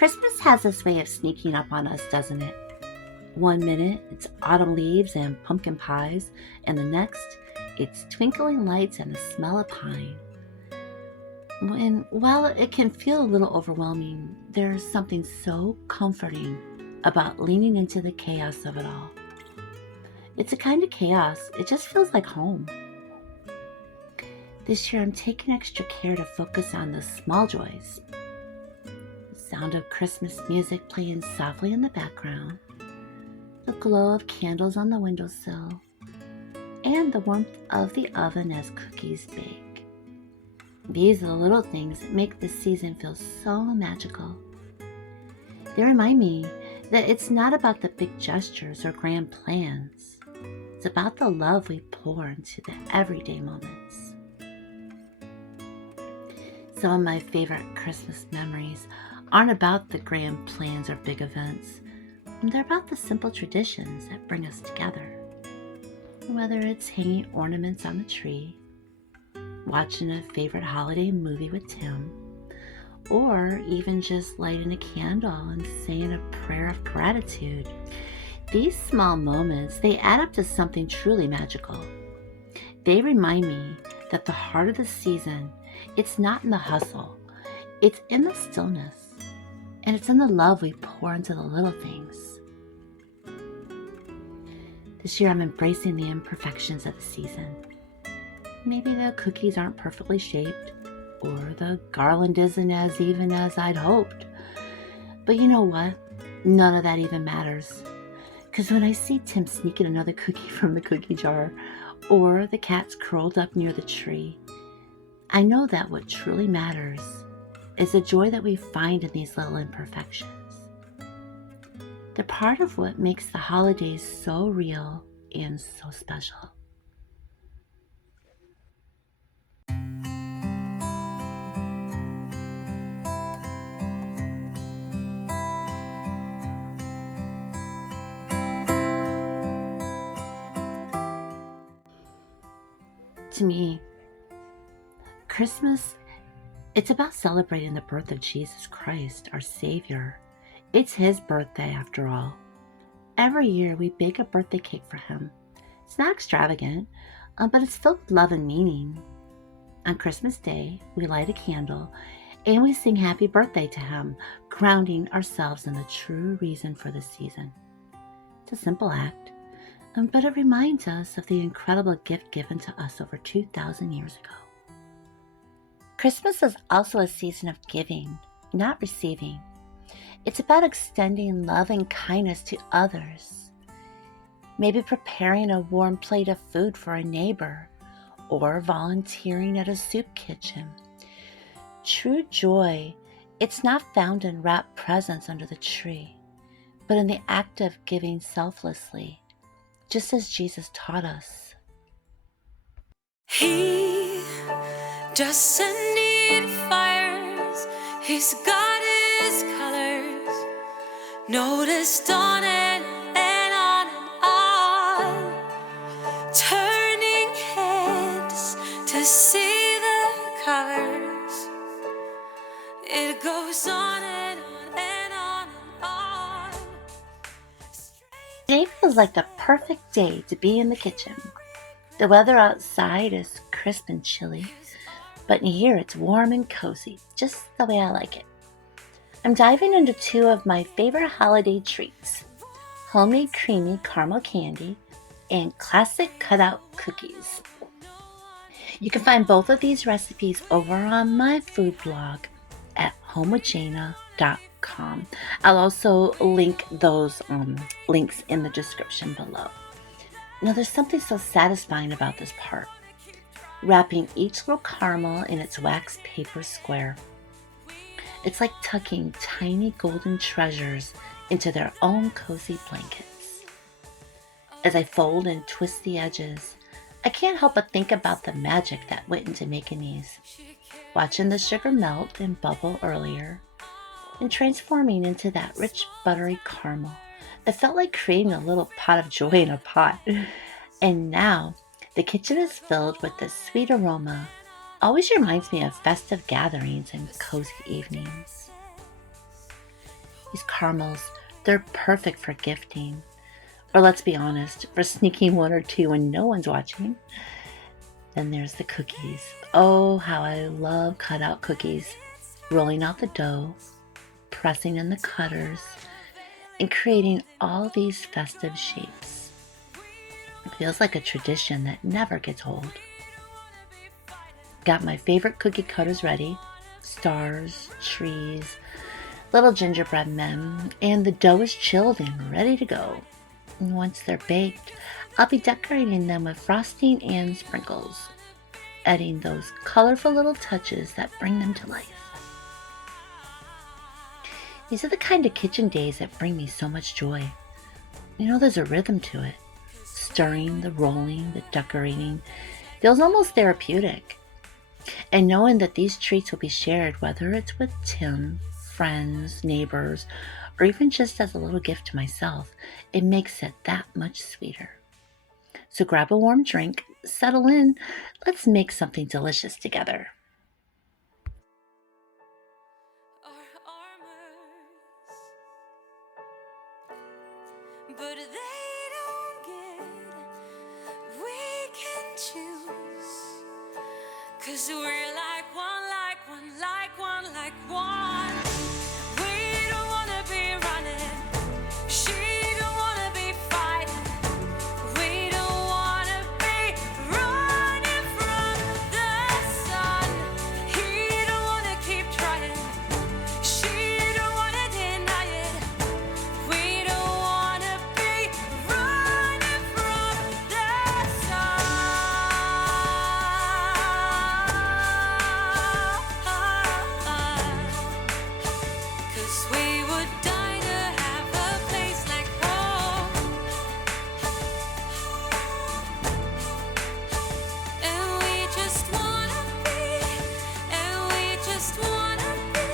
Christmas has this way of sneaking up on us, doesn't it? One minute, it's autumn leaves and pumpkin pies, and the next, it's twinkling lights and the smell of pine. And while it can feel a little overwhelming, there's something so comforting about leaning into the chaos of it all. It's a kind of chaos, it just feels like home. This year I'm taking extra care to focus on the small joys. The sound of Christmas music playing softly in the background, the glow of candles on the windowsill, and the warmth of the oven as cookies bake. These are the little things that make this season feel so magical. They remind me that it's not about the big gestures or grand plans. It's about the love we pour into the everyday moments. Some of my favorite Christmas memories aren't about the grand plans or big events. They're about the simple traditions that bring us together. Whether it's hanging ornaments on the tree, watching a favorite holiday movie with Tim, or even just lighting a candle and saying a prayer of gratitude. These small moments, they add up to something truly magical. They remind me that the heart of the season, it's not in the hustle, it's in the stillness, and it's in the love we pour into the little things. This year I'm embracing the imperfections of the season. Maybe the cookies aren't perfectly shaped, or the garland isn't as even as I'd hoped. But you know what? None of that even matters. Because when I see Tim sneaking another cookie from the cookie jar, or the cats curled up near the tree, I know that what truly matters is the joy that we find in these little imperfections. They're part of what makes the holidays so real and so special. To me, Christmas, it's about celebrating the birth of Jesus Christ, our Savior. It's His birthday, after all. Every year we bake a birthday cake for Him. It's not extravagant, but it's filled with love and meaning. On Christmas Day, we light a candle and we sing happy birthday to Him, grounding ourselves in the true reason for the season. It's a simple act, but it reminds us of the incredible gift given to us over 2,000 years ago. Christmas is also a season of giving, not receiving. It's about extending love and kindness to others. Maybe preparing a warm plate of food for a neighbor, or volunteering at a soup kitchen. True joy, it's not found in wrapped presents under the tree, but in the act of giving selflessly, just as Jesus taught us. He doesn't need fires, He's got His colors, noticed on and on, turning heads to see the colors. It goes on and on and on and on. Today feels like the perfect day to be in the kitchen. The weather outside is crisp and chilly, but in here it's warm and cozy, just the way I like it. I'm diving into two of my favorite holiday treats, homemade creamy caramel candy and classic cutout cookies. You can find both of these recipes over on my food blog at homemaking.com. I'll also link those links in the description below. Now, there's something so satisfying about this part. Wrapping each little caramel in its wax paper square. It's like tucking tiny golden treasures into their own cozy blankets. As I fold and twist the edges, I can't help but think about the magic that went into making these. Watching the sugar melt and bubble earlier, and transforming into that rich buttery caramel. It felt like creating a little pot of joy in a pot. And now, the kitchen is filled with this sweet aroma. Always reminds me of festive gatherings and cozy evenings. These caramels, they're perfect for gifting. Or let's be honest, for sneaking one or two when no one's watching. Then there's the cookies. Oh, how I love cutout cookies. Rolling out the dough, pressing in the cutters, and creating all these festive shapes. It feels like a tradition that never gets old. Got my favorite cookie cutters ready. Stars, trees, little gingerbread men, and the dough is chilled and ready to go. And once they're baked, I'll be decorating them with frosting and sprinkles, adding those colorful little touches that bring them to life. These are the kind of kitchen days that bring me so much joy. There's a rhythm to it. Stirring, the rolling, the decorating feels almost therapeutic. And knowing that these treats will be shared, whether it's with Tim, friends, neighbors, or even just as a little gift to myself, it makes it that much sweeter. So grab a warm drink, settle in, let's make something delicious together. But they don't get, we can choose. 'Cause we're like one, like one, like one, like one. We don't wanna be running, she don't wanna be fighting. We don't wanna be running from the sun. He don't wanna keep trying, she don't wanna deny it. We don't wanna be running from the sun. 'Cause we would die to have a place like home. And we just wanna be, and we just wanna be.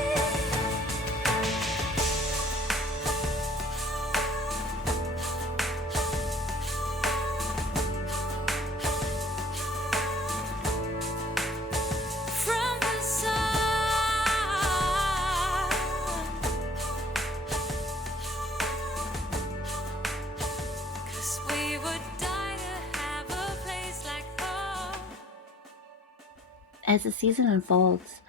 From the sun. 'Cause we would die to have a place like home. As the season unfolds,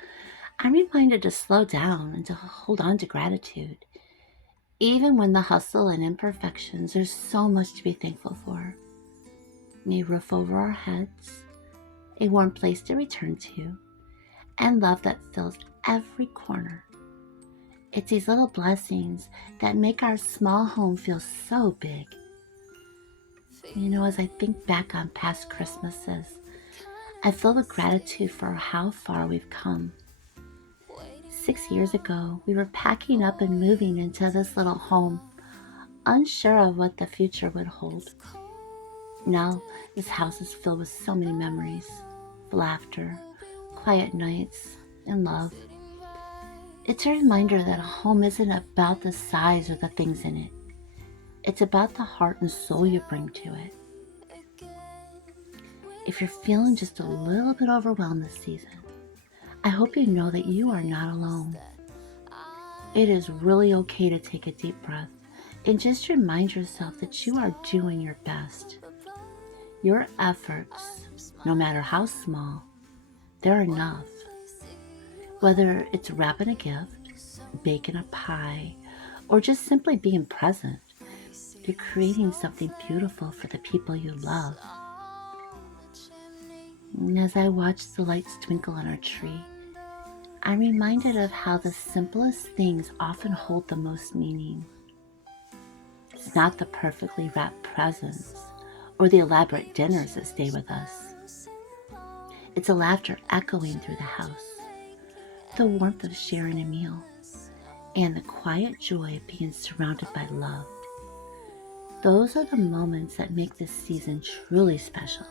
I'm reminded to slow down and to hold on to gratitude. Even when the hustle and imperfections, there's so much to be thankful for. A roof over our heads, a warm place to return to, and love that fills every corner. It's these little blessings that make our small home feel so big. As I think back on past Christmases, I feel the gratitude for how far we've come. 6 years ago, we were packing up and moving into this little home, unsure of what the future would hold. Now, this house is filled with so many memories, laughter, quiet nights, and love. It's a reminder that a home isn't about the size or the things in it. It's about the heart and soul you bring to it. If you're feeling just a little bit overwhelmed this season, I hope you know that you are not alone. It is really okay to take a deep breath and just remind yourself that you are doing your best. Your efforts, no matter how small, they're enough. Whether it's wrapping a gift, baking a pie, or just simply being present, you're creating something beautiful for the people you love. And as I watch the lights twinkle on our tree, I'm reminded of how the simplest things often hold the most meaning. It's not the perfectly wrapped presents or the elaborate dinners that stay with us. It's a laughter echoing through the house, the warmth of sharing a meal, and the quiet joy of being surrounded by love. Those are the moments that make this season truly special.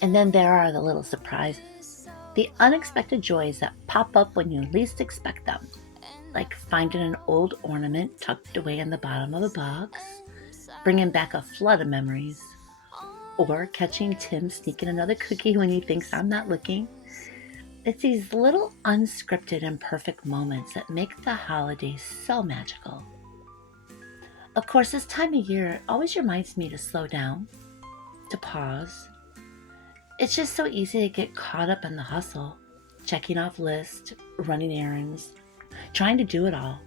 And then there are the little surprises, the unexpected joys that pop up when you least expect them, like finding an old ornament tucked away in the bottom of a box, bringing back a flood of memories, or catching Tim sneaking another cookie when he thinks I'm not looking. It's these little unscripted and perfect moments that make the holidays so magical. Of course, this time of year always reminds me to slow down, to pause. It's just so easy to get caught up in the hustle, checking off lists, running errands, trying to do it all.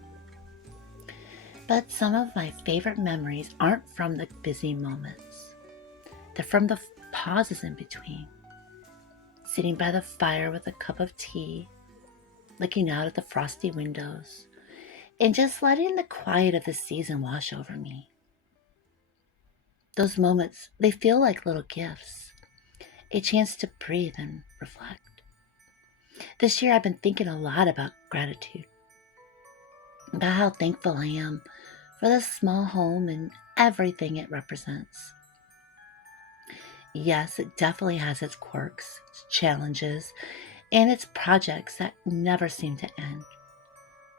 But some of my favorite memories aren't from the busy moments. They're from the pauses in between. Sitting by the fire with a cup of tea, looking out at the frosty windows, and just letting the quiet of the season wash over me. Those moments, they feel like little gifts, a chance to breathe and reflect. This year I've been thinking a lot about gratitude, about how thankful I am for this small home and everything it represents. Yes, it definitely has its quirks, its challenges, and its projects that never seem to end.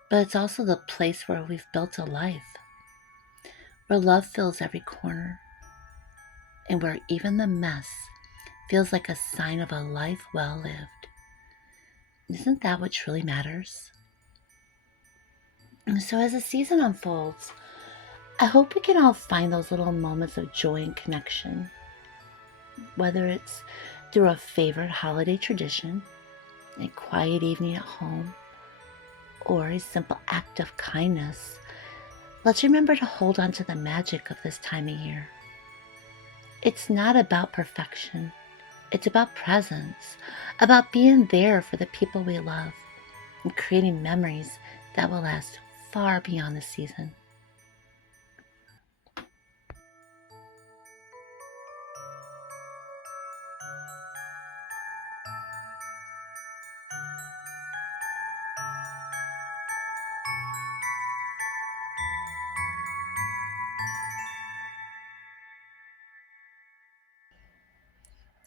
But it's also the place where we've built a life, where love fills every corner, and where even the mess feels like a sign of a life well lived. Isn't that what truly matters? And so as the season unfolds, I hope we can all find those little moments of joy and connection, whether it's through a favorite holiday tradition, a quiet evening at home, or a simple act of kindness. Let's remember to hold on to the magic of this time of year. It's not about perfection. It's about presence, about being there for the people we love, and creating memories that will last far beyond the season.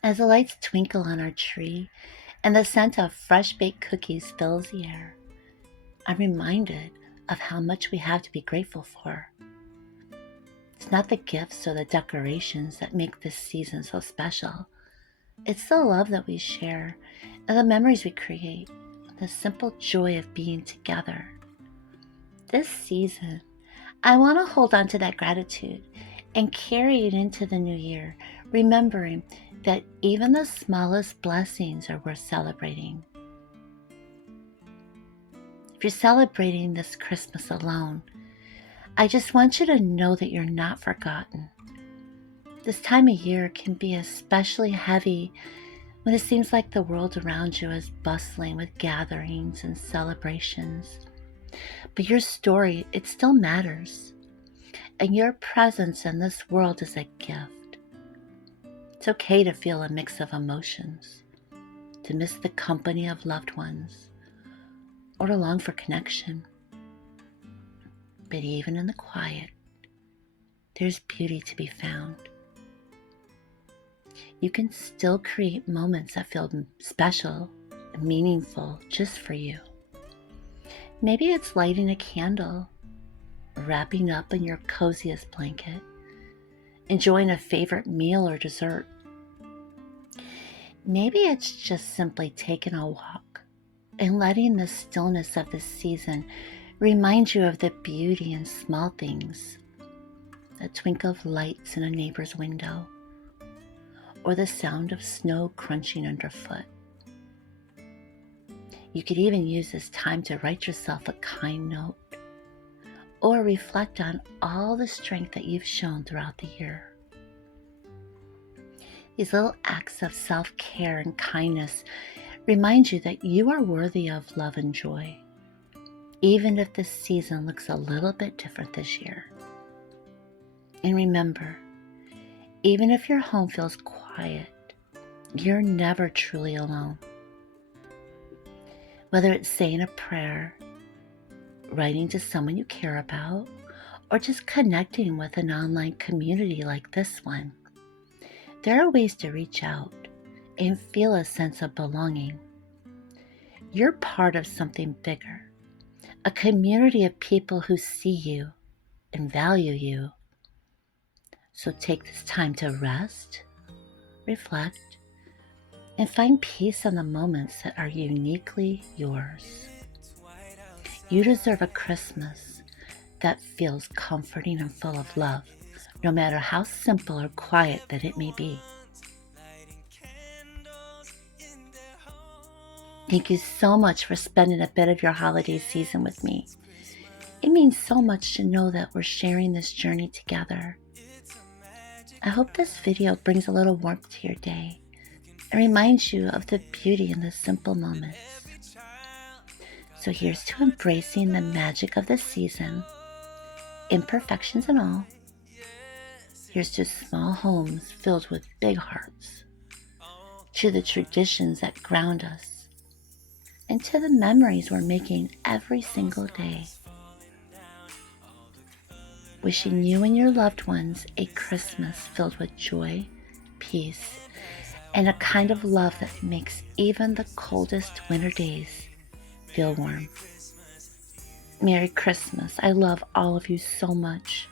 As the lights twinkle on our tree and the scent of fresh baked cookies fills the air, I'm reminded of how much we have to be grateful for. It's not the gifts or the decorations that make this season so special. It's the love that we share and the memories we create, the simple joy of being together. This season, I want to hold on to that gratitude and carry it into the new year, remembering that even the smallest blessings are worth celebrating. If you're celebrating this Christmas alone, I just want you to know that you're not forgotten. This time of year can be especially heavy when it seems like the world around you is bustling with gatherings and celebrations. But your story, it still matters. And your presence in this world is a gift. It's okay to feel a mix of emotions, to miss the company of loved ones, or to long for connection. But even in the quiet, there's beauty to be found. You can still create moments that feel special and meaningful just for you. Maybe it's lighting a candle, wrapping up in your coziest blanket, enjoying a favorite meal or dessert. Maybe it's just simply taking a walk and letting the stillness of the season remind you of the beauty in small things, the twinkle of lights in a neighbor's window, or the sound of snow crunching underfoot. You could even use this time to write yourself a kind note or reflect on all the strength that you've shown throughout the year. These little acts of self-care and kindness remind you that you are worthy of love and joy, even if this season looks a little bit different this year. And remember, even if your home feels quiet, you're never truly alone. Whether it's saying a prayer, writing to someone you care about, or just connecting with an online community like this one, there are ways to reach out and feel a sense of belonging. You're part of something bigger, a community of people who see you and value you. So take this time to rest, reflect, and find peace in the moments that are uniquely yours. You deserve a Christmas that feels comforting and full of love, no matter how simple or quiet that it may be. Thank you so much for spending a bit of your holiday season with me. It means so much to know that we're sharing this journey together. I hope this video brings a little warmth to your day and reminds you of the beauty in the simple moments. So here's to embracing the magic of the season, imperfections and all. Here's to small homes filled with big hearts, to the traditions that ground us, and to the memories we're making every single day. Wishing you and your loved ones a Christmas filled with joy, peace, and a kind of love that makes even the coldest winter days feel warm. Merry Christmas. I love all of you so much,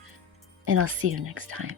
and I'll see you next time.